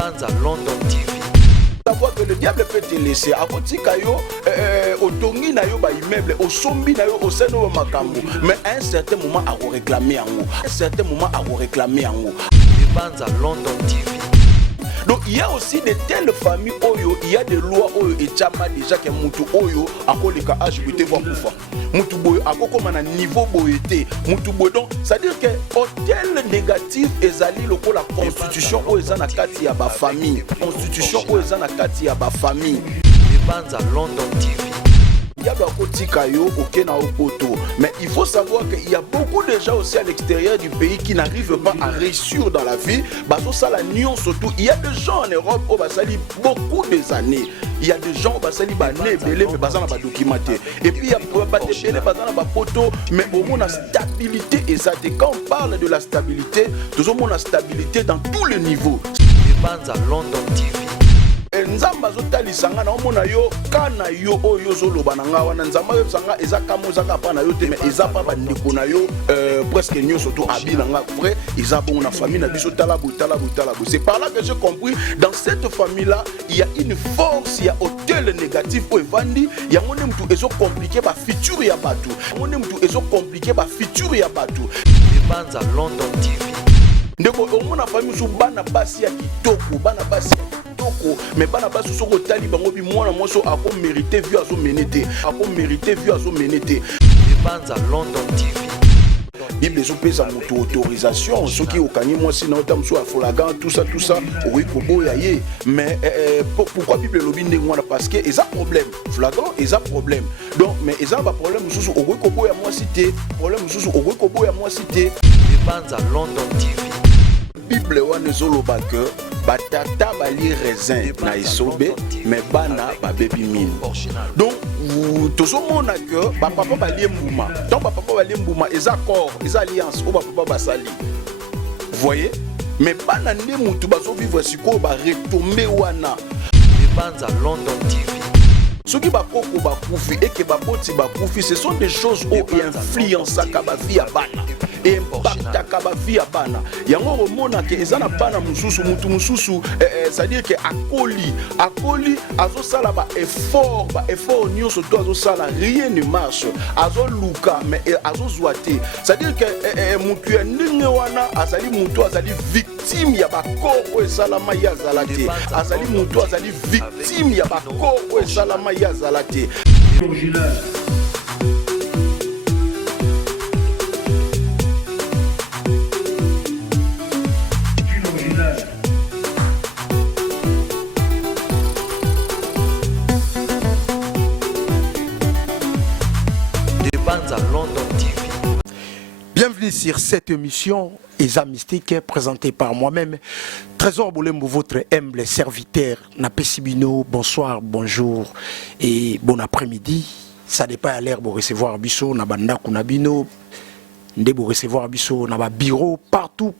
Banza London TV. Savoir que le diable peut te laisser à kotika yo otongi na yo ba immeuble osombi na yo oseno makambo mais à un certain moment à réclamer yango Banza London TV. Donc il y a aussi de telles familles oyo, il y a des lois oyo et chama déjà que mutu oyo akolika HBT va kufa. Mutu boyo akokoma na niveau boyete. Mutu boyo donc c'est-à-dire que hôtel négatif ezali loko la constitution oyo eza na kati ya ba famille. Constitution oyo eza na kati ya ba famille. Banza London TV. Il y a beaucoup de cailloux au na Opoto. Mais il faut savoir qu'il y a beaucoup de gens aussi à l'extérieur du pays qui n'arrivent pas à réussir dans la vie. Baso ça la nuance surtout. Il y a des gens en Europe au Basali beaucoup des années. Il y a des gens au Basali bané belé mais bazana ba documenté. Et puis il y a pas des belé bazana ba poto mais au moins la stabilité et ça quand on parle de la stabilité, tout le monde a stabilité dans tous les niveaux. Banza London TV. Nzamba zotalisanga na omona yo kana yo oyo zoloba na nga wana nzamba yo sanga ezaka mozaka pa na yo te mais ezapa ba ndiko na yo presque nyo surtout abina nga vrai ezapa bon na famille na biso talabo. C'est par là que j'ai compris dans cette famille là il y a une force, il y a hôtel négatif au evandi il y a ngone mtu ezo compliquer ba futur ya batu ngone mtu ezo compliquer ba futur ya batu. Banza London TV. Ndeko omona famille so bana basi ya kitoko bana basi mais bana basi soko tali bango bi mwana moso ako mériter vu azo menete Banza London TV. Bible zo pesa moto autorisation soki okani moi si na otam so afolagan tout ça oui koboya ye mais pourquoi Bible lobi ndengwana parce que eza problème flagrant eza problème donc mais eza ba problème mususu okoi koboya moi cité problème mususu okoi koboya moi cité Banza London TV. Bible wana zoloba que batata bali raisin na isobe mais bana ba baby mine. Donc tout le monde a que papa bali mbuma. Donc papa bali mbuma et accord, les alliances au papa basali. Vous voyez? Mais bana ne mutu bazo vivre siko ba retomber wana. Banza London TV. Ce qui va koko ba kufi et que ba boti ba kufi ce sont des choses qui influencent ka ba vie à bana. Et impacta kaba via bana yango romona ke ezana bana mususu mutu mususu c'est-à-dire que akoli azo sala ba effort nyonso to azo sala rien ne marche azo luka mais azo zoate c'est-à-dire que mutu ya ndenge wana azali mutu azali victime ya ba corps esalama ya zalate azali mutu azali victime ya ba corps esalama ya zalate. Bienvenue sur cette émission Eza Mystique présentée par moi-même Trésor Bolembo, votre humble serviteur. Napesibino, bonsoir, bonjour et bon après-midi. Ça dépend à l'air pour recevoir Bisso, Nabanda Kunabino, Ndebo recevoir Bisso, Naba bureau, partout.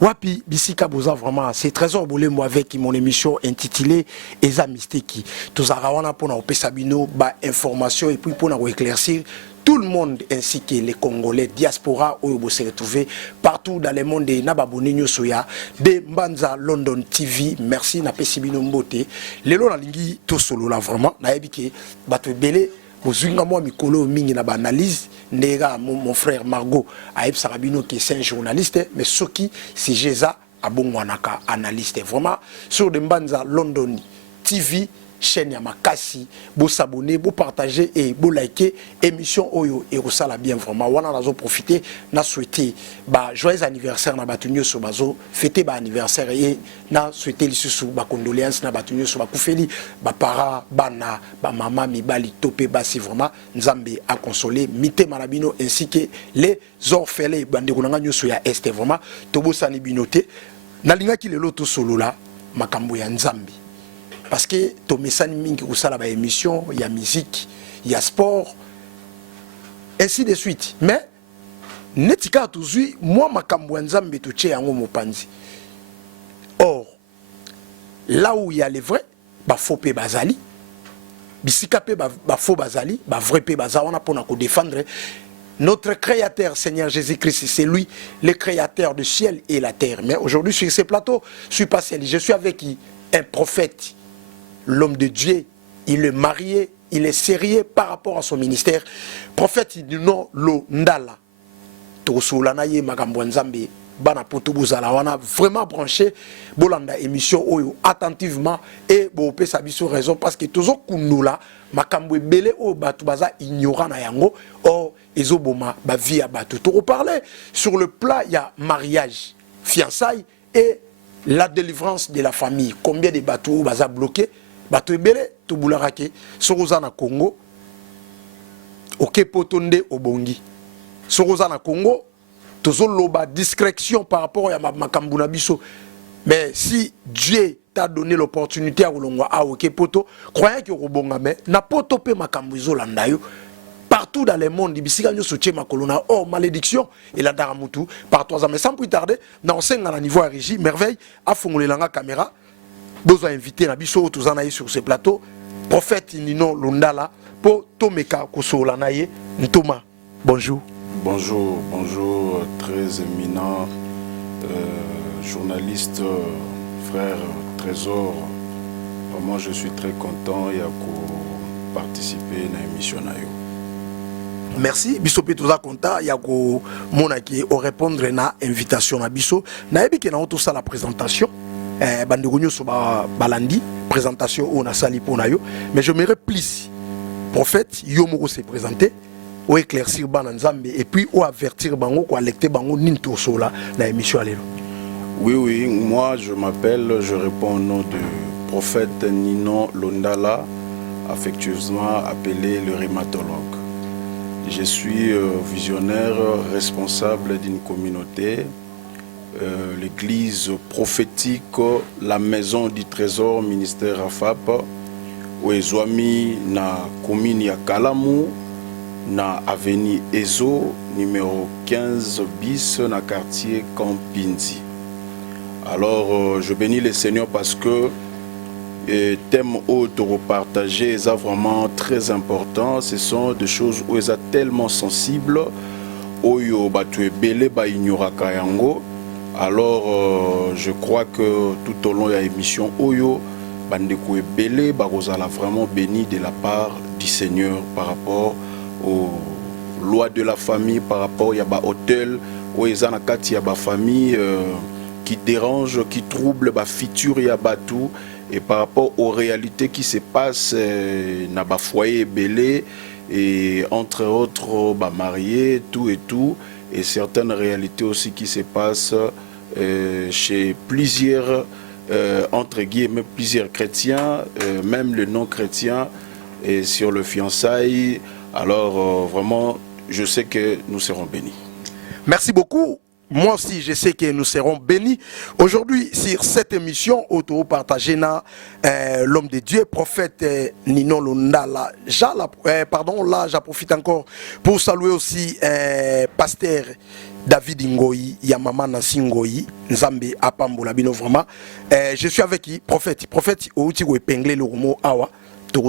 Wapi, Bissika Boza, vraiment, c'est Trésor Bolembo avec mon émission intitulée Eza Mystique. Tous arawana pour nous Sabino, information et puis pour nous éclaircir tout le monde ainsi que les Congolais diaspora où se retrouver partout dans le monde de Nababoni Soya de Banza London TV. Merci na pesibino mbote. Lelo na lingi to solo là vraiment na yebike bato belé bozunga moi mikolo mingi na ba analyse ndega mon frère Margot Aïb Sarabino qui est un journaliste mais soki c'est Jeza abongwanaka analyste vraiment sur de Banza London TV chaîne ya makasi bo s'abonner bo partager et bo liker émission oyo et ça bien vraiment wana nazo profiter na souhaiter ba joyeux anniversaire na batunyo so bazo fêter ba anniversaire et na souhaiter lisusu ba condoléances na batunyo so ba kufeli ba para bana ba mama mibali topé basi vraiment nzambe a consoler mité marabino ainsi que les orphelins bandeko nanga nyoso ya est vraiment tobo sani binoté na linga ki lelo to solo la makambo ya nzambe. Parce que to mesani mingi kusala ba émission, il y a musique, il y a sport, ainsi de suite. Mais netika tuzui moi makambo nzambe to tche yango mopanzi. Or là où il y a les vrais, ba faux pe bazali, bisika pe ba faux bazali, ba vrai pe baza on a pour na ko défendre Notre créateur, Seigneur Jésus-Christ, c'est lui, le créateur du ciel et la terre. Mais aujourd'hui, sur ces plateaux, je suis pas seul. Je suis avec un prophète, l'homme de Dieu. Il est marié, il est sérieux par rapport à son ministère. Prophète, il dit non, lo ndala. Tosolanaye makambo nzambe. Bana poto bozala wana vraiment branché bolanda émission oyo attentivement et bo pe sabiso raison parce que tozo kunula makambo ebele o batu baza ignorant na yango or ezoboma ba vie ya batu. To reparler sur le plat il y a mariage, fiançailles et la délivrance de la famille. Combien de batu baza bloqué batu ebele to bularake sokoza na Congo OK potonde obongi sokoza na Congo Tozoloba discrétion par rapport à Makambuna Biso. Mais si Dieu t'a donné l'opportunité à Olongwa à Okepoto, croyez que Robonga mais n'a pas topé Makambuzo Landayo. Partout dans le monde, il y a soutien Makolona, oh malédiction, et la Daramutu, par 3 ans. Mais sans plus tarder, dans le niveau à régie, merveille, à Fongolé Langa caméra, besoin inviter Nabiso, tous en sur ce plateau, prophète Nino Lundala, pour Tomeka Kosolanaye, Ntoma. Bonjour. Bonjour, bonjour, très éminent journaliste, frère Trésor. Vraiment, je suis très content de participer à l'émission. Merci. Biso pe toza content ya ko mona ki o répondre na invitation na biso. Na yebi ke na auto ça la présentation. Bandeko nyoso ba balandi présentation on a sali pour na yo, mais je me plus prophète yo moko se présenter. Ou éclaircir Bananzambe et puis ou avertir bango quoi lecter bango ninto sola la émission alelo. Oui, moi je m'appelle, je réponds au nom du prophète Nino Lundala, affectueusement appelé le rhumatologue. Je suis visionnaire responsable d'une communauté, l'église prophétique, la maison du trésor, ministère AFAP, où ezwami na commune ya Kalamu, na avenue Ezo numéro 15 bis na quartier Campinzi. Alors je bénis le Seigneur parce que thème autre repartagé est vraiment très important. Ce sont des choses où ils sont tellement sensibles oyo batu ebele ba ignoraka yango. Alors je crois que tout au long de l'émission oyo bandeko ebele bakozala vraiment béni de la part du Seigneur par rapport aux lois de la famille, par rapport à ba hôtel où ils ont une famille qui dérange, qui trouble ba futur ya batou et par rapport aux réalités qui se passent na ba foyer belé et entre autres ba mariés tout et certaines réalités aussi qui se passent chez plusieurs entre guillemets plusieurs chrétiens, même les non chrétiens et sur le fiançailles. Alors vraiment, je sais que nous serons bénis. Merci beaucoup. Moi aussi, je sais que nous serons bénis. Aujourd'hui, sur cette émission, auto-partagée, l'homme de Dieu, prophète Nino Lundala. Là, j'en profite encore pour saluer aussi pasteur David Ngoyi, Yamama Nansi Ngoyi, Nzambe Apambola Bino vraiment. Je suis avec qui prophète Outi épinglé le mot Awa.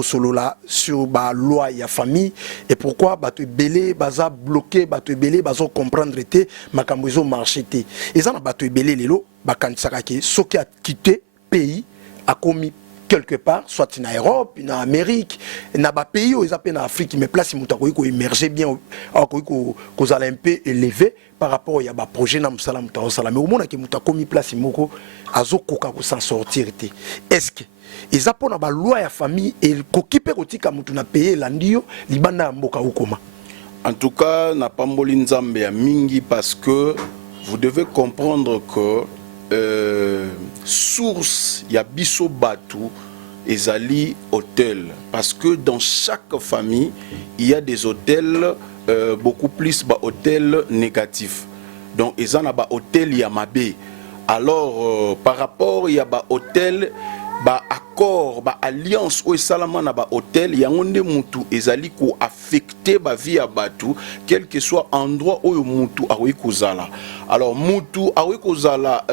Solola sur la loi et famille et pourquoi bato belé baza bloqué bato belé bazo comprendre té makambo zo marché té et ça na bato belé lelo bakanisaka ke soki a quitté pays a commis quelque part soit en Europe en Amérique na ba pays où ils appellent en Afrique mais place mutako ko émerger bien ko zala un peu élevé par rapport ya ba projet na musala mutako sala mais au monde ke mutako mi place moko azo koka ko s'en sortir té est-ce que ils apprennent la loi et la famille et kokipe kotika mutu na payer landio libanda mboka ukoma. En tout cas, na pamboli nzambe ya mingi parce que vous devez comprendre que source ya biso batu ezali hôtel parce que dans chaque famille il y a des hôtels beaucoup plus ba hôtels négatifs. Donc ils en a ba hôtel ya mabe. Alors par rapport il y a ba hôtel ba à accord ba alliance o salama na ba hôtel yango nde mutu ezali ko affecter ba vie ya batu quel que soit endroit où mutu akoki kozala. Alors mutu akoki kozala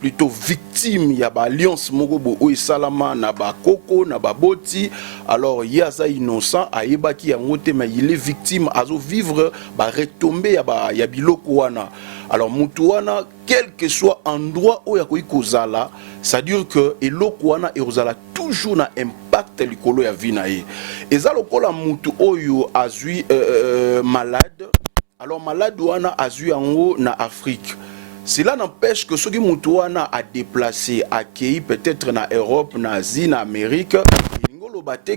plutôt victime ya ba alliance moko bo o salama na ba koko na ba boti, alors yaza innocent ayebaki yango te mais il est victime azo vivre ba retomber ya biloko wana. Alors mutu wana quel que soit endroit où yakoki kozala, ça veut dire que eloko wana ezala toujours na impact likolo ya vie na ye. Eza lokola mutu oyo azui malade, alors malade wana azui yango na Afrique. Cela n'empêche que ceux qui mutu wana a déplacé, accueilli peut-être na Europe, na Asie, na Amérique,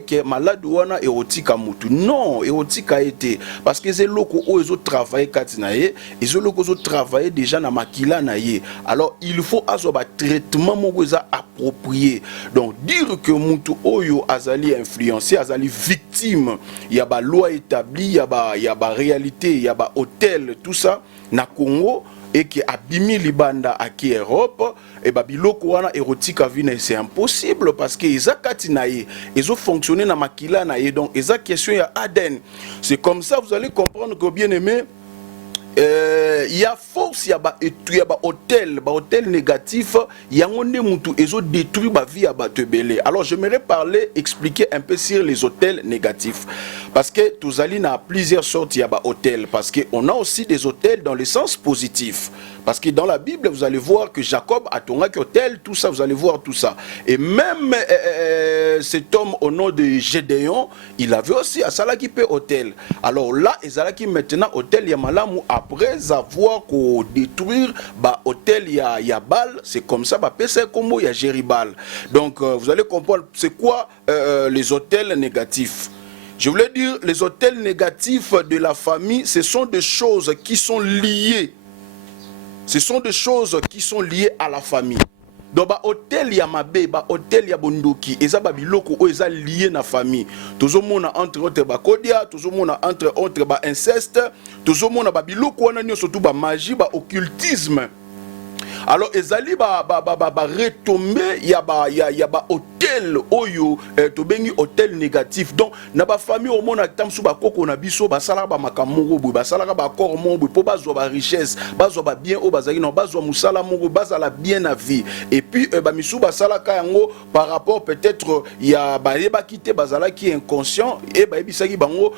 que malade wana erotika mutu non erotika été parce que les locaux où ils ont travaillé katinaye ils ont locaux travaillé déjà na makila na ye, alors il faut azoba traitement moza approprié. Donc dire que mutu oyo azali influencé azali victime ya ba loi établie ya ba réalité ya ba hôtel tout ça na Congo et qui abimi libanda à qui Europe et babiloko wana érotique vine, c'est impossible parce que ezakati naye ils ont fonctionné na makila naye, donc eza question ya Aden. C'est comme ça vous allez comprendre que bien aimé il y a force ya ba hôtel négatif yango nde mutu ezo détruire ba vie ya bato ebele. Alors j'aimerais parler expliquer un peu sur les hôtels négatifs parce que tous allez na plusieurs sortes ya ba hôtels parce que on a aussi des hôtels dans le sens positif parce que dans la Bible vous allez voir que Jacob a tongaki hôtel tout ça, vous allez voir tout ça, et même cet homme au nom de Gédéon il avait aussi à salaki pe hôtel. Alors là ezalaki maintenant hôtel ya malamu après avoir qu'on détruire ba hôtel ya Bal, c'est comme ça ba pesa comme ya Jéribal. Donc vous allez comprendre c'est quoi les hôtels négatifs. Je voulais dire les hôtels négatifs de la famille, ce sont des choses qui sont liées. Ce sont des choses qui sont liées à la famille. Donc ba hôtel ya mabe, ba hôtel ya bondoki, eza ba biloko o eza lié na famille. Tozo mona entre autres ba kodia, tozo mona entre autres ba inceste, tozo mona ba biloko wana nyo surtout ba magie, ba occultisme. Alors ezali ba retomber ya ba hôtel oyo to bengi hôtel négatif. Donc na ba famille au mona tamsu ba koko na biso ba sala ba makamoko bu ba sala ba corps mon bu po ba zo ba richesse ba zo ba bien o bazali no ba zo musala mongo ba za la bien na vie. Et puis ba misu ba sala ka yango par rapport peut-être ya ba yeba kité bazala qui est inconscient et ba ebisaki bango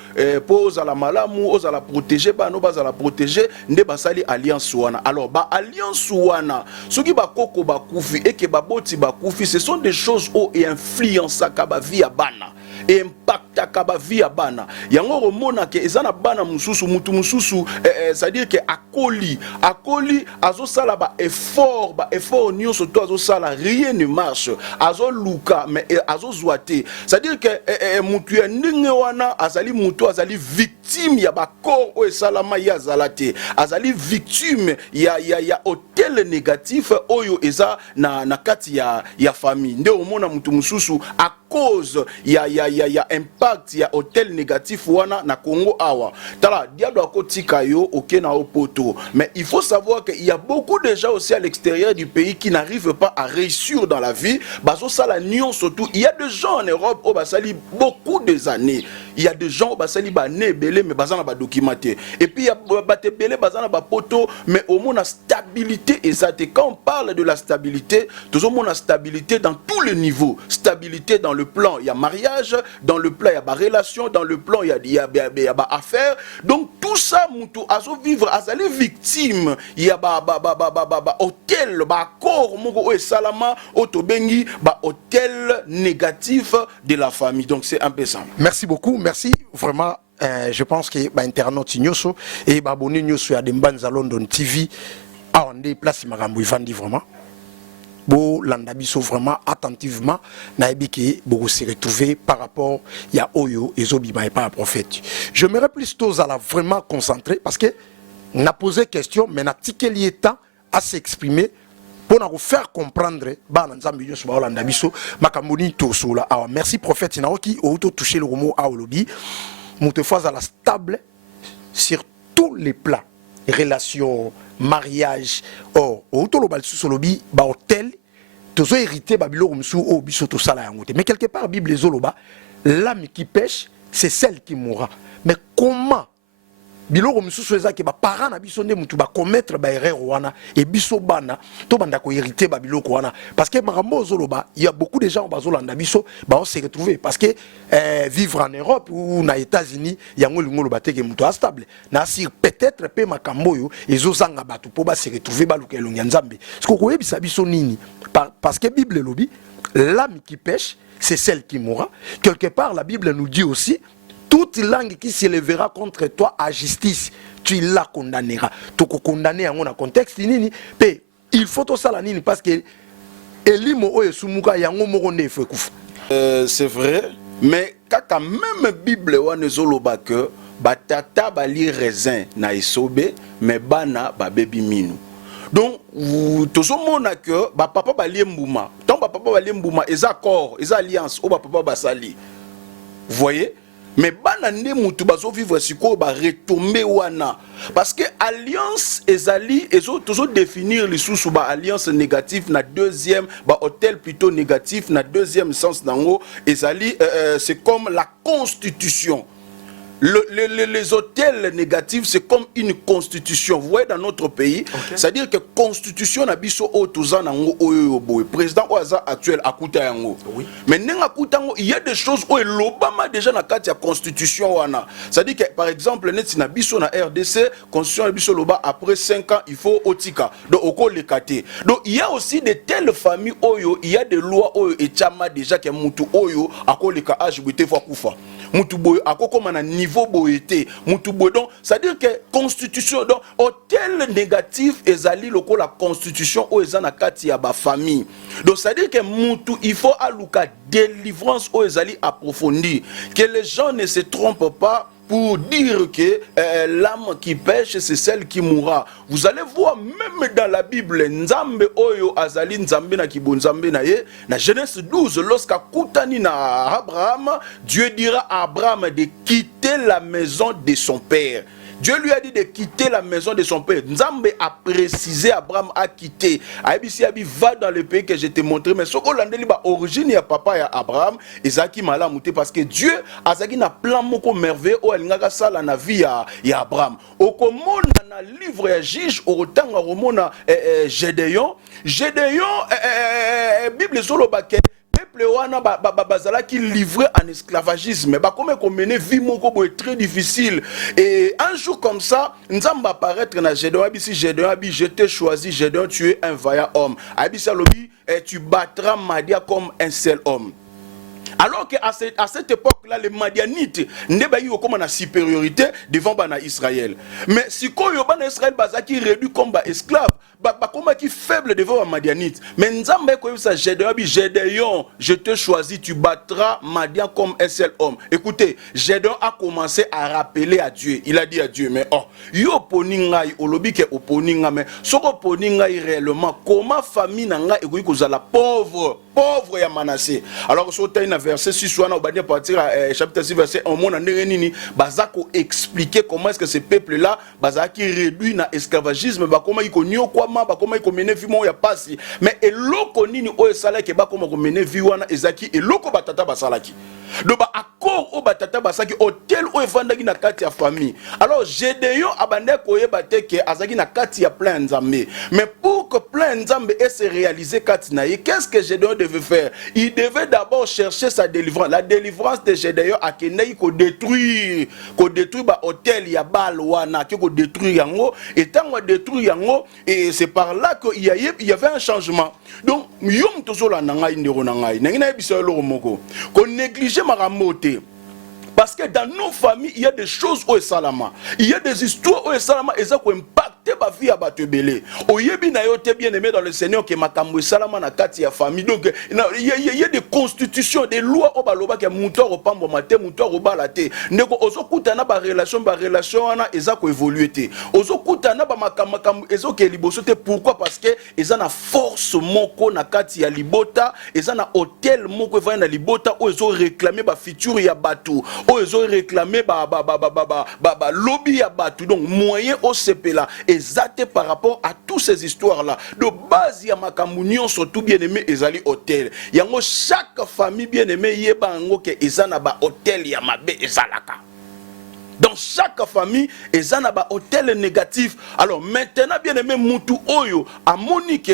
po za la malamu o za la protéger ba no ba za la protéger nde ba sali alliance wana. Alors ba alliance wana ce qui ba koko ba kufi et que ba boti ba kufi, ce sont des choses où et influence kaba via bana et impact kaba via bana yango romona ke ezana bana mususu mutu mususu c'est-à-dire que akoli azo sala ba effort nyonso to azo sala rien ne marche azo luka mais azo zoate, c'est-à-dire que mutu ya ndenge wana azali mutu azali victime ya ba corps o salama ya zalate azali victime ya hôtel négatif oyo eza na kati ya famille nde omona mutu mususu à cause ya impact ya hôtel négatif wana na Congo awa tala diable akotika yo oké na opoto. Mais il faut savoir qu'il y a beaucoup de gens aussi à l'extérieur du pays qui n'arrivent pas à réussir dans la vie. Bazo sala nion surtout, il y a des gens en Europe au basali beaucoup des années, il y a des gens au basali ba né belé mais bazana ba documenté, et puis il y a baté belé bazana ba poto mais au moins la stabilité. Et ça, quand on parle de la stabilité, toujours mon stabilité dans tous les niveaux, stabilité dans le plan il y a mariage, dans le plan il y a relation, dans le plan il y a affaire. Donc tout ça mutu azo vivre azali victime il y a hôtel ba corps moko e salama otobengi ba hôtel négatif de la famille. Donc c'est un peu ça. Merci beaucoup, merci vraiment. Je pense que ba internaute nyoso et ba abonné nyoso ya Dembanza London TV on déplace makambo ivandi vraiment. Bo landa biso vraiment attentivement na ebiki bo se retrouver par rapport ya oyo ezobima et pas prophète. Je me plus tous à la vraiment concentrer parce que n'a posé question mais n'a tiqué temps à s'exprimer pour nous faire comprendre ba nzambi yo so landa biso makambo ni toso la. Merci prophète na oki auto toucher le mot a olobi toutefois à la stable sur tous les plans, relations, mariage, auto le bal sous lobby ba hôtel tozo hérité babilo msou o biso to sala yango te. Mais quelque part Bible ezoloba l'âme qui pêche c'est celle qui mourra. Mais comment biloko misusu ezaki ba parents na biso nde mutu ba commettre ba erreur wana et biso bana to banda ko hériter ba biloko wana parce que marambo zoloba il y a beaucoup de gens bazolanda biso ba on se retrouver parce que vivre en Europe ou na États-Unis yango lingolo bateke mutu stable na sir peut-être pe makambo yo ezozanga batu po ba se retrouver ba lukelo nzambe ce ko koyebisa biso nini parce que Bible lobi l'âme qui pêche c'est celle qui mourra. Quelque part la Bible nous dit aussi toute langue qui s'élèvera contre toi à justice, tu la condamneras. Tu condamner en un contexte nini, mais il faut tout ça la nini parce que elimo oye sumuka yango moronde fe kufa. C'est vrai, mais quand même Bible wana zoloba que batata bali raisin na isobe mais bana ba baby minu. Donc tout le monde a que papa bali mbuma. Tant papa bali mbuma les accords, les alliances au papa basali. Vous voyez? Mais banane mutu bazo vivre siko ba retomber wana parce que alliance ezali ezo toujours définir les sous ba alliance négative na deuxième ba hôtel plutôt négatif na deuxième sens nango ezali c'est comme la constitution. Les hôtels négatifs, c'est comme une constitution. Vous voyez, dans notre pays, okay. C'est-à-dire que constitution n'a biso o tozan nango oyo boy. Président Oaza actuel akuta yango. Oui. Mais nenga kutango, il y a des choses où l'Obama déjà na kati ya constitution wana. C'est-à-dire que par exemple, net na biso na RDC, constitution na biso loba après 5 ans, il faut otika. Donc oko le kate. Donc il y a aussi de telles familles oyo, il y a des lois oyo et chama déjà que mutu oyo ako le ka âge bute fois kufa. Mutu boy ako comme na niveau boyete mutu boy donc c'est-à-dire que constitution donc hôtel négatif ezali loko la constitution o ezana kati ya ba famille donc c'est-à-dire que mutu il faut aluka délivrance o ezali approfondir que les gens ne se trompent pas pour dire que l'âme qui pêche, c'est celle qui mourra. Vous allez voir, même dans la Bible, Nzambe Oyo Azali Nzambe na Kibo Nzambe na ye, na Genèse 12, lorsqu'à Koutani na Abraham, Dieu dira à Abraham de quitter la maison de son père. Dieu lui a dit de quitter la maison de son père. Nzambe a précisé, Abraham a quitté. Aïbisi Abi va dans le pays que je t'ai montré. Mais ce qu'on a dit, origine ya papa ya Abraham, Isaki mala mouté parce que Dieu a zaki na plan moko merveilleux au elngaga sala na vie ya Abraham. Au komona na livre ya Juge au tanga romona Gédéon, Bible solo baké. Peuple wana bazala qui livré en esclavagisme ba comme qu'on mener vie moko boy très difficile et un jour comme ça Nzamba apparaître na Gédéon abisi Gédéon abi je t'ai choisi Gédéon tu es un vaillant homme abisa lobi et tu battras Madia comme un seul homme. Alors qu'à cette époque-là, les Madianites n'ont pas eu comme une supériorité devant Israël. Mais si Koyoban Israël qui réduit comme esclave, comme qui faible devant les Madianites. Mais Nzambe ça Gédéon, je te choisis, tu battras Madian comme un seul homme. Écoutez, Gédéon a commencé à rappeler à Dieu. Il a dit à Dieu, mais oh, yo poningai olobi ke oponinga mais soko poningai réellement comment famille nanga ekoki kozala pauvre ya Manassé. Alors sur un verset 6 on va dire partir chapitre 6 verset 1 on a nini bazako expliquer comment est-ce que ce peuple là bazaki réduit na esclavagisme ba comment iko nyokwama ba comment iko mener vie mo ya pasi mais eloko nini o esala ke ba comment ko mener vie wana ezaki eloko batata basalaki do ba accord o batata basaki hôtel o evandaki na kati ya famille. Alors Gédéon abande koyeba te ke azaki na kati ya plein nzambe mais pour que plein nzambe ait se réaliser kati na ye qu'est-ce que Gédéon devait faire? Il devait d'abord chercher sa délivrance. La délivrance de Gédéon a kenei ko détruire ba hôtel ya bal wana ko détruire yango et tant on détruire yango et c'est par là que il y avait un changement. Donc yom tozola na ngai ndero na ngai na biso lo moko ko négliger maramote. Parce que dans nos familles, il y a des choses où salama. Il y a des histoires où salama et ça qui impacte ma vie à batebele. Oyebi na yote bien aimé dans le Seigneur que makambo salama na kati ya famille. Donc il y a des constitutions, des lois au baloba que muto au pambo maté, muto au balate. Ndeko ozo kutana ba relation ana eza ko évoluer te. Ozo kutana ba makambo ezo ke liboso te pourquoi? Parce que eza na force moko na kati ya libota, eza na hôtel moko va na libota où ezo réclamer ba futur ya batu. Ils ont réclamé lobby à battu donc moyen au CP là et exact par rapport à toutes ces histoires là de base ya makamunion surtout bien aimé ezali hôtel yango chaque famille bien aimé yeba ngo ke ezana ba hôtel ya mabe ezalaka. Dans chaque famille, ils ont un hôtel négatif. Alors maintenant, bien aimé, Moutou Oyo, à Monique,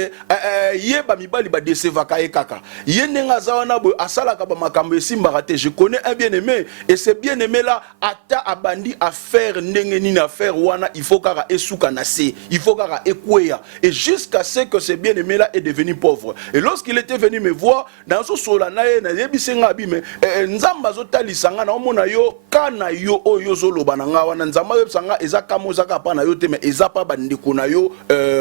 Yeba Mibali ba Desevaka et Kaka. Yenenga Zawana bo Asala Kaba Makambe Simbarate. Je connais un bien aimé, et c'est bien aimé là, Ata Abandi à faire Nengenine à faire Wana, il faut Kara Esuka Nase, il faut Kara Ekweya. Et jusqu'à ce que ce bien aimé là est devenu pauvre. Et lorsqu'il était venu me voir, dans ce solanae, na Yebisenga Bime, Nzamba Zotali Sanga, na Omona Yo, Kana Yo Oyo Zolo. Bananga wana nzamba sanga ezaka mozaka pa na yo te mais ezapa bandiko na yo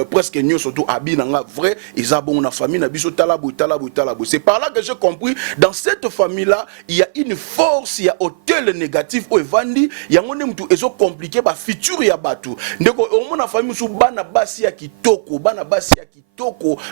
presque nyo surtout abinanga vrai ezabon na famille na biso talabo. C'est par là que j'ai compris dans cette famille là il y a une force, il y a hôtel négatif au evandi yango ne mtu ezo compliqué ba futur ya batu ndeko omona famille su bana basi ya kitoko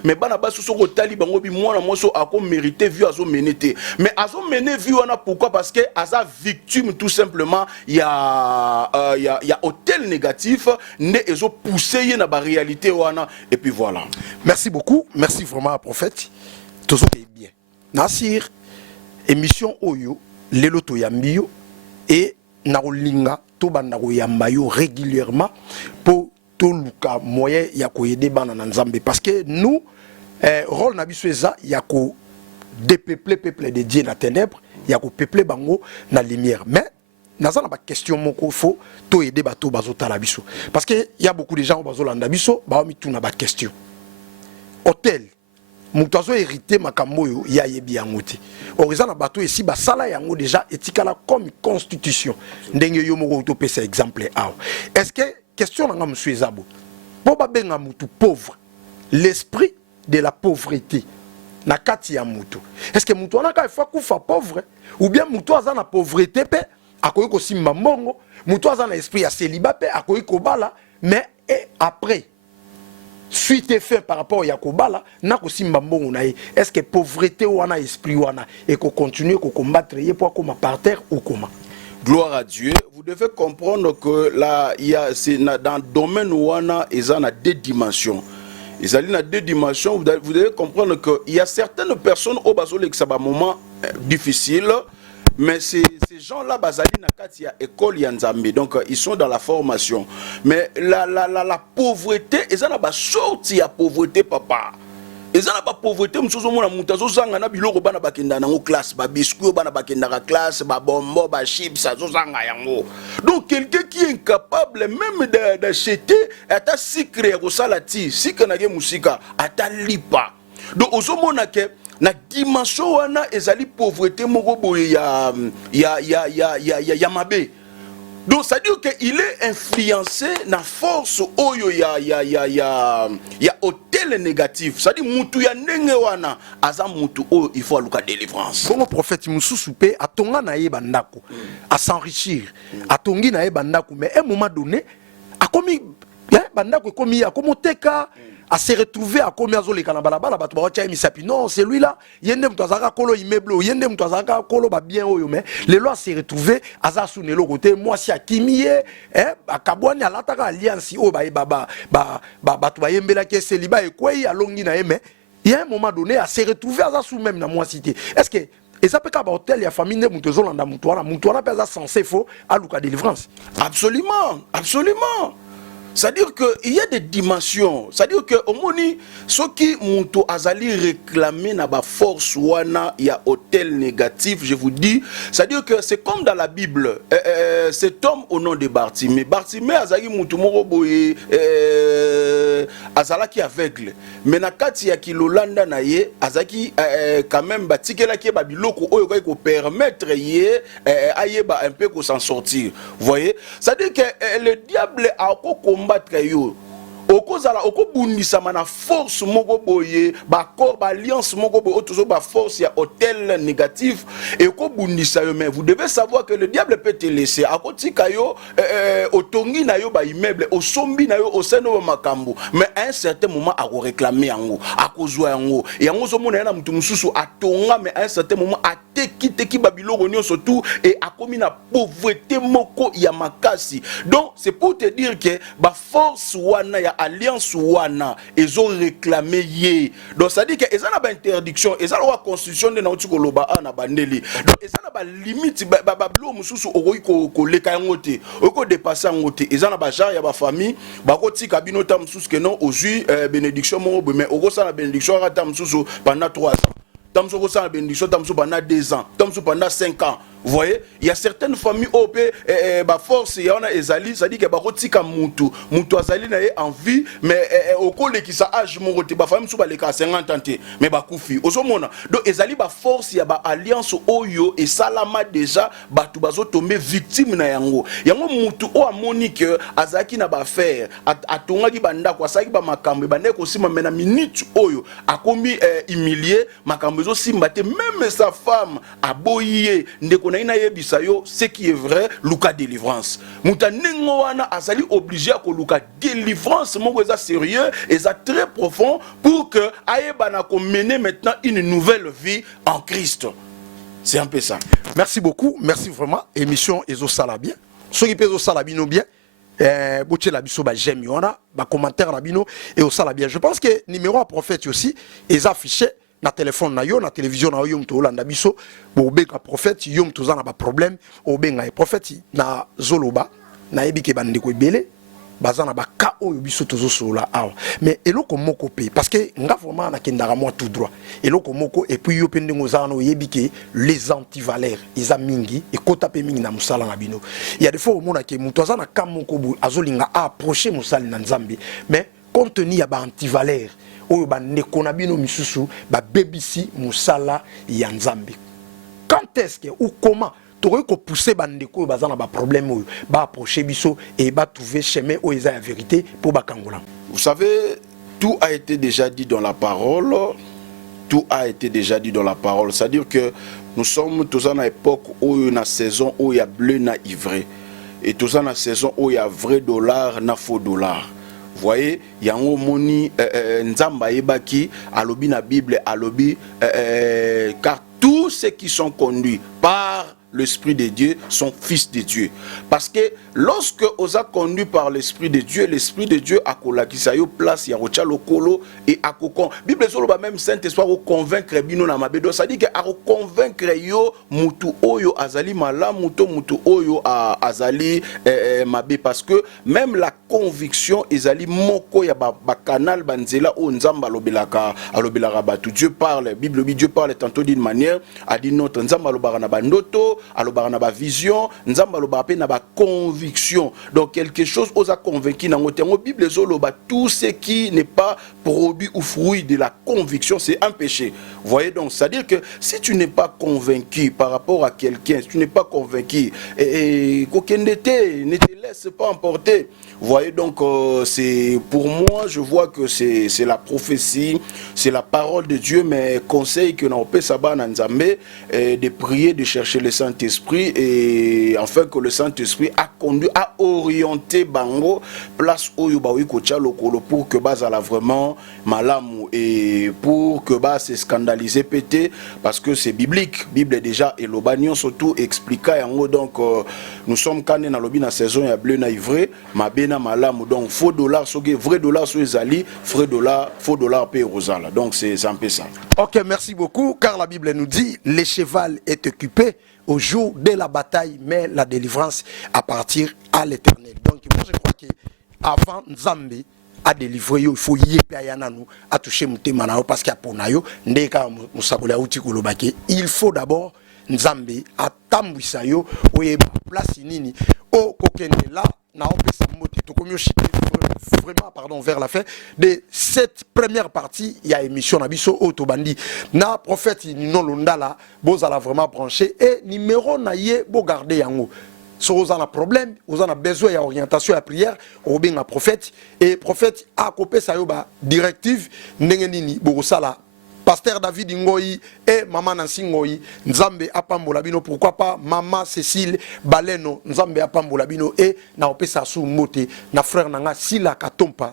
mais bana basi soko tali bango bi mwana moso ako mérité vu azo menete mais azo mené vu wana pourquoi parce que aza victime tout simplement il y a hôtel négatif ne ezo poussé na ba réalité wana et puis voilà. Merci beaucoup, merci vraiment prophète. Tout ça est bien. Nasir émission Oyo lelo to yambio et narolinga to bandako yambayo régulièrement pour tout luka moyen ya ko aider bana na Nzambe parce que nous rôle na biso eza ya ko dépeupler peuple de Dieu na ténèbres ya ko peupler bango na lumière mais nazana ba question moko fo to aider bato bazota la biso parce que il y a beaucoup de gens bazolanda biso ba mi tuna ba question hôtel mutu azo hérité makambo yo ya yebi yango te oriza na bato esi basala yango déjà etikala comme constitution ndenge yo moko to pesa exemple awa est-ce que question nanga monsieur Ezabo po ba benga mutu pauvre l'esprit de la pauvreté na kati ya mutu est-ce que mutu anaka fa kufa pauvre ou bien mutu aza na pauvreté pe akoyi ko simba mbongo mutu aza na esprit ya célibat pe akoyi ko bala mais et après suite et fait par rapport à Yakobala, na ko simba mbongo na ye. Est-ce que pauvreté wana esprit wana et ko continuer ko combattre ye pour comme par terre ou comment? Gloire à Dieu. Vous devez comprendre que là il y a dans le domaine wana ils en a deux dimensions. Ils allaient dans deux dimensions. Vous devez comprendre que il y a certaines personnes au basole que ça va moment difficile. Mais ces gens-là, bazali na kati ya école ya Nzambe, donc ils sont dans la formation. Mais la pauvreté, ils ont la sortie ya pauvreté, papa. Ils ont la pauvreté, msozo mona mutazo zanga na biloko bana bakenda na classe, ba biscuit bana bakenda na classe, ba bombo, ba chips, zo zanga yango. Donc quelqu'un qui est incapable même d'acheter ata sikre ya salati, sikre na ge musika, ata lipa. Donc ozomona ke na dimension wana ezali pauvreté moko boye ya mabe. Donc ça veut dire que il est influencé na force oyo ya hôtel négatif. Ça dit mutu ya ndenge wana aza mutu oyo il faut aluka délivrance. Comme prophète mususu pe atonga na ye bandako à s'enrichir atongi na ye bandako mais à un moment donné a commis bandako komi a komoteka à se retrouver à combien azoleka na balabala bato ba tia misapi non c'est lui là yende mtu azaka kolo immeuble yende mtu azaka kolo ba bien oyo mais les lois se retrouver aza sunelo côté moi si akimie akabwani alataka alliance o ba bato ba yembela ke celibat ekwei alongi na yeme il y a un moment donné à se retrouver aza sous même na moi cité est-ce que et ça peut qu'à hôtel ya famille de mutu zolanda mutu wana pesa censé faux à luka délivrance absolument absolument. C'est-à-dire qu'il y a des dimensions. C'est-à-dire que au moni, ce qui monto azali réclamer na ba force wana, il y a hôtel négatif, je vous dis. C'est-à-dire que c'est comme dans la Bible. Cet homme au nom de Bartimée. Bartimée azali monto moro boye azala qui aveugle. Mais na kati ya kilolanda na ye azaki quand même batikela ki ba biloko oyo ko permettre ye ayeba un peu ko s'en sortir. Vous voyez? C'est-à-dire que le diable a combattre yo okozala okobundisa mana force moko boye ba corps ba alliance moko boye otozo ba force ya hôtel négatif et okobundisa yo mais vous devez savoir que le diable peut te laisser akotika yo otongi na yo ba immeuble osombi na yo oseno makambo mais à un certain moment a réclamer yango akozwa yango et yango zo mona na mutu mususu atonga mais à un certain moment teki babiloko nyonso tout et akomi na pauvreté moko ya makasi. Donc c'est pour te dire que ba force wana ya alliance wana ezo réclamer ye. Donc ça dit que ezana ba interdiction, ezana wa constitution de na uti koloba na bandeli. Donc ezana ba limite ba bilo mususu okoyi ko leka yango te. Oko dépasser yango te. Ezana ba genre ya ba famille ba ko tika bino ta mususu que non ozui bénédiction mo mais oko sa la bénédiction ta mususu pendant 3 ans. Tamso ko sa la bénédiction tamso pendant 2 ans, tamso pendant 5 ans. Vous voyez, il y a certaines familles OP, bah force, il y en a ezali, ça dit que bah rotika mutu azali na en vie, mais au col qui sa âge mon roté, bah famille sous bah les cas 50 ans, mais bah koufi. Osomona, donc ezali bah force, il y a bah alliance oyo et salama déjà, bah tout bazo tomber victime na yango. Yango mutu o amoni que azaki na ba faire, atonga ki banda kwa sa ki ba makambe, ba nek aussi mena minute oyo, akomi humilié, makambe zo simbate, même sa femme aboyé, ndeko ce qui est vrai, Luka délivrance. Mouta nengoana azali obligé à Luka délivrance, mon ça sérieux et ça très profond pour que aïebana ko mener maintenant une nouvelle vie en Christ. C'est un peu ça. Merci beaucoup, merci vraiment. Émission Ezo Salabien. Ceux qui peuvent Salabino bien. Boche la biso ba j'aime yona, ba commentaire la bino et au Salabien. Je pense que numéro à prophète aussi est affiché. Na téléphone na yo na télévision na yo mto olanda biso bo beka prophète yo mto za na ba problème o benga prophète na zoloba na ebike bande ko ebele baza na ba ka oyo biso tozo sola awa mais eloko moko pe parce que nga vraiment na kendaka moi tout droit eloko moko et puis yo pende ngoza na yebike les antivaleurs isa mingi et kota pe mingi na musala na bino il y a des fois au mona ke mto za na ka moko bu azolinga approcher musala na nzambe mais compte tenu ya ba antivaleurs oyo bandeko na bino misusu ba bebisi musala ya nzambe. Quand est-ce que ou comment t'aurais ko pousser bandeko baza na ba problème oyo ba approcher biso et ba trouver chemin oyo eza la vérité pour ba kangola. Vous savez, tout a été déjà dit dans la parole. Tout a été déjà dit dans la parole. C'est-à-dire que nous sommes tous en époque où il y a une saison où il y a bleu na ivré et tous en saison où il y a vrai dollar na faux dollar. Vous voyez, yango moni nzamba yebaki alobi na Bible alobi car tous ceux qui sont conduits par l'Esprit de Dieu sont fils de Dieu. Parce que lorsque on a conduit par l'Esprit de Dieu a kolakisa yo place ya rocha lokolo et a kokon. Bible solo ba même Saint-Esprit ko convaincre bino na mabedo, ça dit que a convaincre yo mutu oyo azali mala mutu oyo azali mabe parce que même la conviction ezali moko ya ba canal banzela o nzamba alobelaka batu. Dieu parle, Dieu parle tantôt d'une manière, a dit notre nzamba alobaka na bandoto alobaka na ba vision, nzamba alobaka pe na ba conviction. Donc quelque chose osa convaincu na ngotengo Bible zoloba tout ce qui n'est pas produit ou fruit de la conviction c'est un péché. Vous voyez donc c'est à dire que si tu n'es pas convaincu par rapport à quelqu'un, si tu n'es pas convaincu et ne te laisse pas emporter. Vous voyez donc c'est pour moi je vois que c'est la prophétie, c'est la parole de Dieu mais conseil que nous peut savoir dans Nzambe de prier, de chercher le Saint-Esprit et enfin que le Saint-Esprit a conduit, a orienté bango place oyo bawi kocha lokolo pour que bazala vraiment malamu et pour que bas se scandaliser pété parce que c'est biblique. Bible déjà et l'obagnon surtout expliqua yango donc nous sommes quand na lobi na saison ya bleu na ivré mabena malamu donc faux dollar soge vrai dollar so ezali faux dollar pe rosala. Donc c'est un peu ça. OK, merci beaucoup car la Bible nous dit le cheval est occupé au jour de la bataille, mais la délivrance à partir à l'éternel. Donc moi je crois que avant Nzambe a délivré il faut yepe ayana nous a toucher mutema nao parce qu'il y a pour nayo ndeka musakola uti kolobake il faut d'abord Nzambe atambwisa yo oyeba place nini o kokende là na opesa moti to komyoshite vraiment pardon vers la fin de cette première partie il y a émission na biso otobandi na prophète non londala bozala vraiment branché et numéro na ye bo garder yango. Si vous avez un problème, vous avez besoin d'orientation à la prière, vous avez un prophète, et le prophète a coupé sa directive, Pasteur David Ngoyi et Maman Nancy Ngoyi, Nzambe apambola bino, pourquoi pas Maman Cécile Baleno, Nzambe apambola bino et na opesa sou moté, na frère nanga Sila Katompa,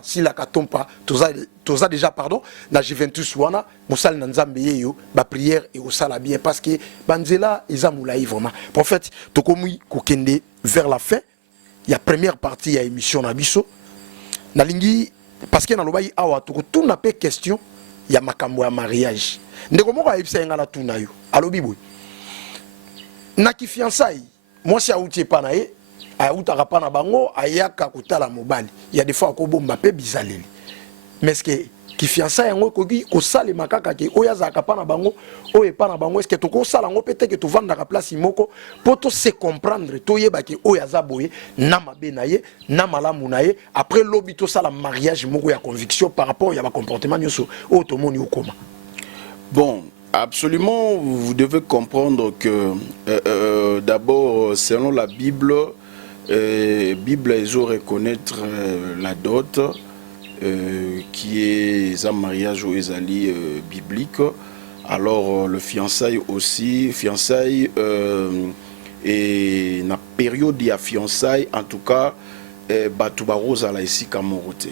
toza déjà pardon, na Juventus wana, mosal na Nzambe yeyo, ba prière et au sala bien parce que banzela ezamulaï vraiment. Prophète, tokomi kokende vers la fin, il y a première partie ya émission na biso. Na lingi parce que na lobayi awa toko tout na pe question ya makambo ya mariage ndeko moko ayebisa yenga na tuna yo alobi boy na ki fiançailles moi si auti pa na ye ayutaka pa na bango ayaka kotala mobali ya des fois ko bomba pe bizaleli mais est-ce que ki fiançailles yango koki ko sale makaka ke oya zaka pa na bango oye pa na bango est-ce que to ko sala ngo peut-être que to vanda ka place moko poto se comprendre to yeba ke oya za boye na mabe na ye na malamu na ye après lobi to sala mariage moko ya conviction par rapport ya ba comportement nyoso o to moni okoma. Bon, absolument, vous devez comprendre que d'abord, selon la Bible, Bible, ils ont reconnaître la dot qui est un mariage ou ezali biblique. Alors le fiançailles aussi, fiançailles et la période de fiançailles, en tout cas, batubarosa la ici kamorote.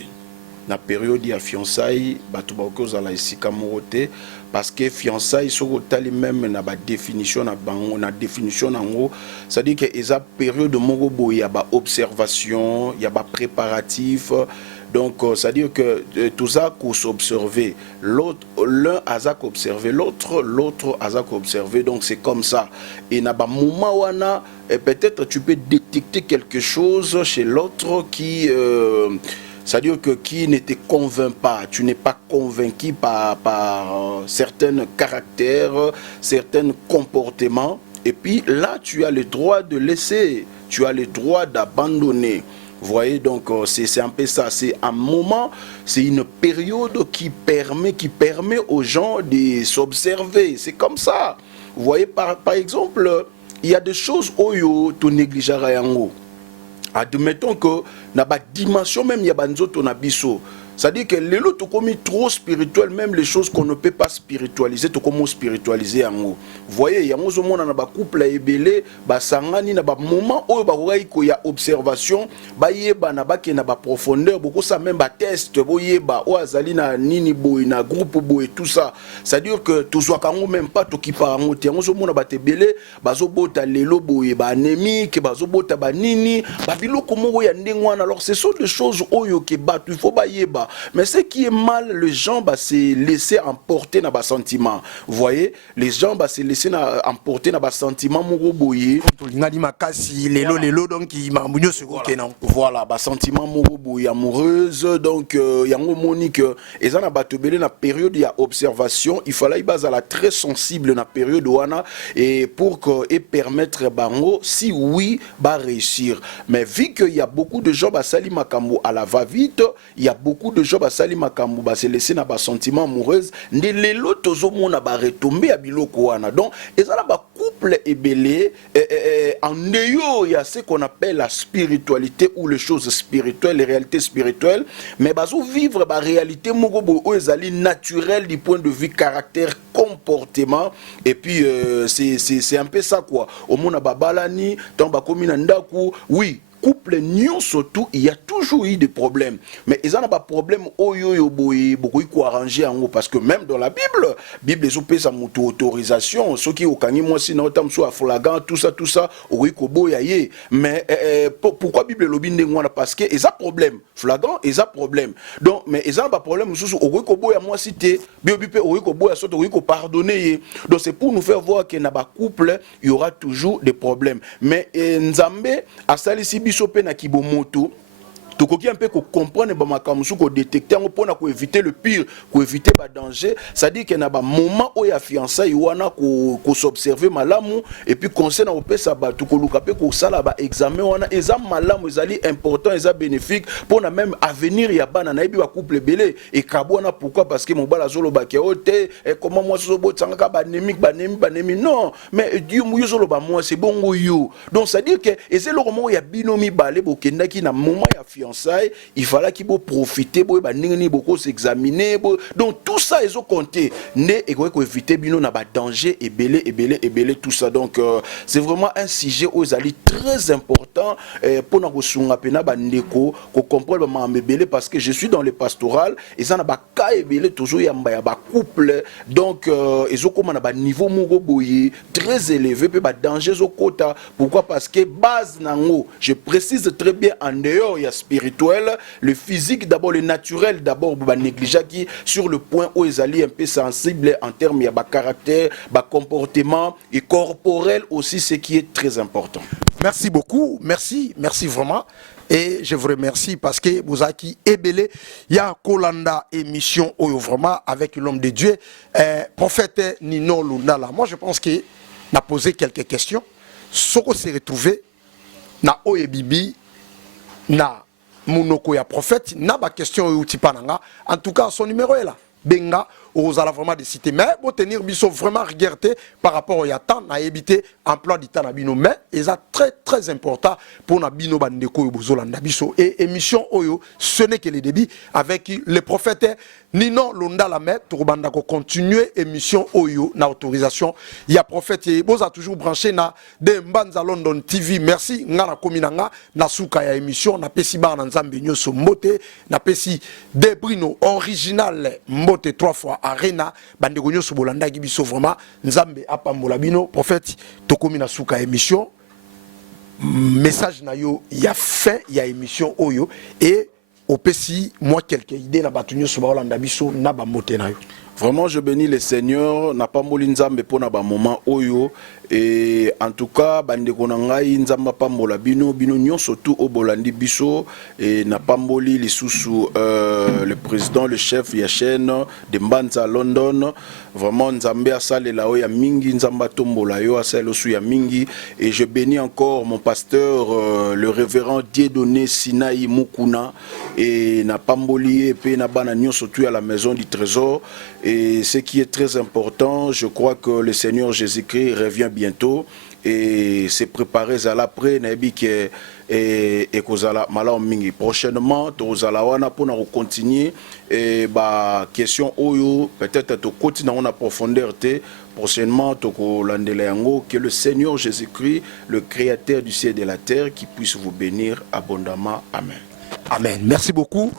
La période de fiançailles, batubarosa la ici kamorote. Parce que fiançailles sont tali même na ba définition na bango na définition nango, c'est-à-dire que esa période de morobo il y a ba observation, il y a ba préparatif. Donc c'est-à-dire que tout ça qu'on s'observer, l'autre l'un a ça qu'observer l'autre a ça qu'observer, donc c'est comme ça. Et na ba moment wana peut-être tu peux détecter quelque chose chez l'autre qui c'est-à-dire que qui ne te convainc pas, tu n'es pas convaincu par certains caractères, certains comportements. Et puis là, tu as le droit de laisser, tu as le droit d'abandonner. Vous voyez, donc c'est un peu ça. C'est un moment, c'est une période qui permet aux gens de s'observer. C'est comme ça. Vous voyez, par exemple, il y a des choses où tu négligeras yango. Admettons que na ba dimension même ya banzoto na biso, c'est-à-dire que les lots comme trop spirituel, même les choses qu'on ne peut pas spiritualiser, to comme spiritualiser yango. Vous voyez, yango zo mona na ba couple ebele, ba sangani na ba moment où ba ko ya observation, ba yeba na ba ke na ba profondeur, beaucoup ça même ba test, bo yeba o azali na nini boy na groupe boy tout ça. C'est-à-dire que to zo kango même pas to ki parango te, yango zo mona ba tebele, ba zo bota lelo boy ba anémique, ba zo bota ba nini, ba biloko moko ya ndengwana. Alors ce sont des choses oyo ke ba il faut ba yeba. Mais ce qui est mal, les gens se laisser emporter dans bas sentiments. Vous voyez, les gens se laisser emporter dans bas sentiments moroboye. Voilà, bas sentiments moroboye amoureuse. Donc yango monique et ça na batobele na période il y a observation, il fallait base la très sensible na période wana et pour que et permettre bango si oui ba réussir. Mais vu qu'il y a beaucoup de gens sali makambo à la va-vite, il y a beaucoup de gens basali makambo se laisser na ba sentiment amoureuse ndi lelo tozo mona ba retomber à biloko wana. Donc ezala ba couple ebelé en neyo il y a ce qu'on appelle la spiritualité ou les choses spirituelles, les réalités spirituelles, mais bazo vivre ba réalité moko bo ezali naturel du point de vue caractère, comportement et puis c'est un peu ça quoi. Au mona babalani tomba komina ndaku, oui. Couple nion surtout il y a toujours eu des problèmes, mais ils ont pas problème oyo boy beaucoup ko arranger en haut parce que même dans la Bible ils ont payé sa autorisation ceux qui au kangi moi si na tam so afolagan tout ça oyi ko boyaye. Mais pourquoi Bible lobi ndengwana parce que ils a problème flagrant, ils a problème. Donc mais ils ont pas problème sous oyi ko boya moi cité biobipe oyi ko boya so oyi ko pardonner. Donc c'est pour nous faire voir que na ba couple il y aura toujours des problèmes. Mais Nzambe a salisi bisope na kibomoto tokoki un peu comprendre ba makamusu ko détecter ngo pona ko éviter le pire, ko éviter ba danger, ça dit que na ba moment où ya fiançailles wana ko s'observer malamu et puis conseil na opesa ba to ko luka pe ko sala ba examen wana eza malamu ezali important eza bénéfique pour na même avenir ya bana na yebi ba couple belé et kabona. Pourquoi? Parce que mon bala zolo ba ke ote et comment moi so bo tsanga ba nemi non mais Dieu mo zolo ba moi c'est bongo yo. Donc ça dit que ezelo moment ya binomi balé bokendaki na moment ya fiançailles fiançailles, il fallait qu'il faut profiter, beaucoup s'examiner. Donc tout ça, ils ont compté. Et qu'on éviter bino na ba danger et belé tout ça. Donc c'est vraiment un sujet où ils allaient très important pour nous sunga pena ba ndeko ko comprendre ma belé parce que je suis dans le pastoral et ça na ba ka et belé toujours ya ba couple. Donc ils ont comme na ba niveau mongo boye très élevé pe ba danger zo kota. Pourquoi? Parce que base nango, je précise très bien en dehors il y a spirituel, le physique d'abord, le naturel d'abord ba négliger qui sur le point où ils allaient un peu sensible en termes de caractère, comportement et corporel aussi, ce qui est très important. Merci beaucoup, merci vraiment. Et je vous remercie parce que vous avez qui ébélé, il y a Kolanda émission vraiment avec l'homme de Dieu, prophète Nino Lundala. Moi je pense qu'il a posé quelques questions. Ce qu'on s'est retrouvé, na Oyebibi, na Mounoko ya prophète, na ba question Utipananga. En tout cas, son numéro est là. Benga, vous allez vraiment décider. Mais pour tenir biso vraiment regardé par rapport au temps, na éviter emploi du temps na bino. Mais c'est très important pour na bino bandeko yo bozolanda biso. Et émission oyo, ce n'est que le début avec le prophète Nino Lundala. Mais tout banda ko continuer émission oyo na autorisation. Il y a prophète et boza toujours branché na de Mbanza London TV. Merci ngana kominanga na suka ya émission na pesi ba na nzambe nyoso mbote na pesi de Brino original mbote 3 fois arena bandeko nyoso bolanda ki biso vraiment nzambe apambola bino prophète tokomi na suka émission message na yo ya fin ya émission oyo et opesi moi quelques idées na batu nyoso bolanda biso na ba mbote na yo. Vraiment, je bénis le Seigneur. N'a pas moli nzambe pour na ba moment oyo. Et en tout cas, bande konangai nzamba pambola bino nyonso tout au bolandi biso et n'a pas moli les sous le président, le chef ya chaîne de Mbanza London. Vraiment nzambe asale la ya mingi nzamba tombola yo asale sou ya mingi et je bénis encore mon pasteur le révérend Dieudonné Sinaï Mukuna et n'a pas moli et na bana nyonso tout à la maison du trésor. Et ce qui est très important, je crois que le Seigneur Jésus-Christ revient bientôt et c'est préparé à l'après nabi que et kozala mala mingi prochainement tozala wana pour nous continuer et ba question oyo peut-être to continuer en profondeur prochainement toko landela yango que le Seigneur Jésus-Christ le créateur du ciel et de la terre qui puisse vous bénir abondamment. Amen. Amen. Merci beaucoup.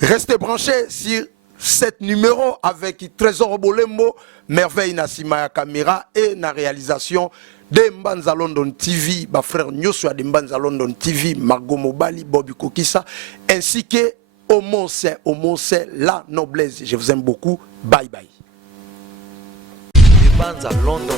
Restez branchés sur cet numéro avec Trésor Bolembo, merveille Nassima ya caméra et na réalisation de Mbanza London TV, ma frère Nyosua de Mbanza London TV, Margot Mobali, Bobby Kokissa, ainsi que au Mont Saint, la noblesse. Je vous aime beaucoup. Bye bye. Mbanza London